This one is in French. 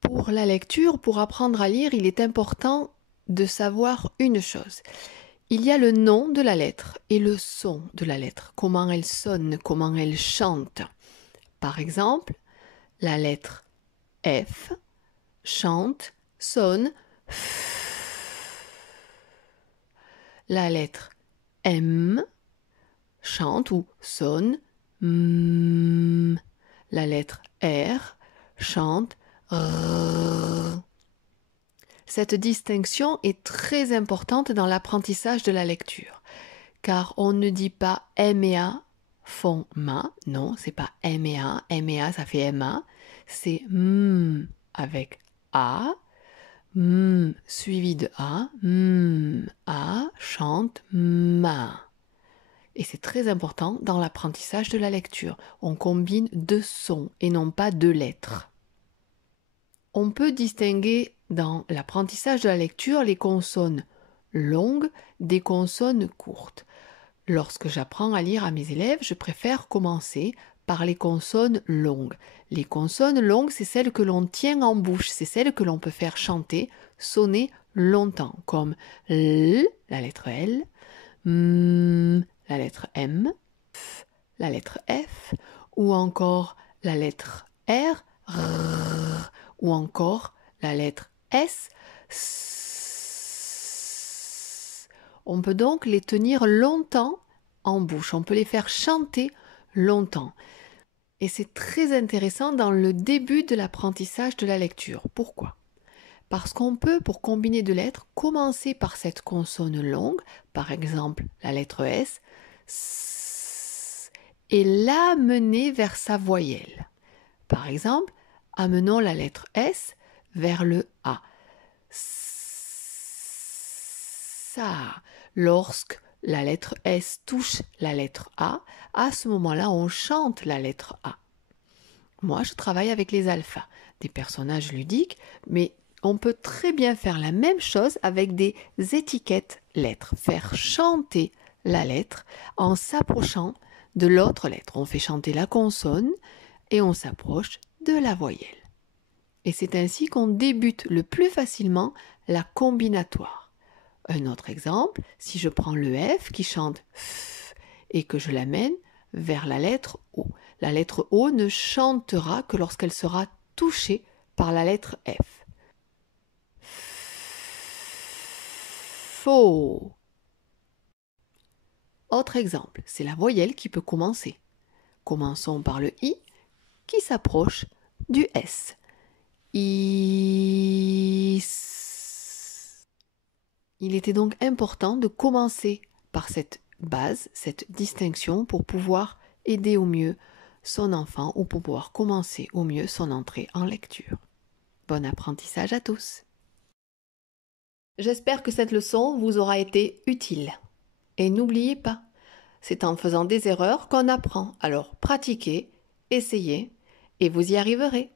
Pour la lecture, pour apprendre à lire, il est important de savoir une chose. Il y a le nom de la lettre et le son de la lettre, comment elle sonne, comment elle chante. Par exemple, la lettre F chante, sonne. La lettre M chante ou sonne. La lettre R chante. Cette distinction est très importante dans l'apprentissage de la lecture, car on ne dit pas M et A font ma, non, c'est pas M et A ça fait M-A, c'est avec A, suivi de A chante ma. Et c'est très important dans l'apprentissage de la lecture. On combine deux sons et non pas deux lettres. On peut distinguer dans l'apprentissage de la lecture les consonnes longues des consonnes courtes. Lorsque j'apprends à lire à mes élèves, je préfère commencer par les consonnes longues. Les consonnes longues, c'est celles que l'on tient en bouche, c'est celles que l'on peut faire chanter, sonner longtemps, comme L, la lettre L, M, la lettre M, F, la lettre F, ou encore la lettre R, R, ou encore la lettre S, S. On peut donc les tenir longtemps en bouche, on peut les faire chanter longtemps. Et c'est très intéressant dans le début de l'apprentissage de la lecture. Pourquoi ? Parce qu'on peut, pour combiner deux lettres, commencer par cette consonne longue, par exemple la lettre S, et l'amener vers sa voyelle. Par exemple, amenons la lettre S vers le A. Ça. Lorsque la lettre S touche la lettre A, à ce moment-là, on chante la lettre A. Moi, je travaille avec les alphas, des personnages ludiques, mais on peut très bien faire la même chose avec des étiquettes lettres, faire chanter la lettre en s'approchant de l'autre lettre. On fait chanter la consonne et on s'approche de la voyelle. Et c'est ainsi qu'on débute le plus facilement la combinatoire. Un autre exemple, si je prends le F qui chante F et que je l'amène vers la lettre O. La lettre O ne chantera que lorsqu'elle sera touchée par la lettre F. Faux. Autre exemple, c'est la voyelle qui peut commencer. Commençons par le I qui s'approche du S. I. Il était donc important de commencer par cette base, cette distinction pour pouvoir aider au mieux son enfant ou pour pouvoir commencer au mieux son entrée en lecture. Bon apprentissage à tous. J'espère que cette leçon vous aura été utile. Et n'oubliez pas, c'est en faisant des erreurs qu'on apprend. Alors pratiquez, essayez et vous y arriverez.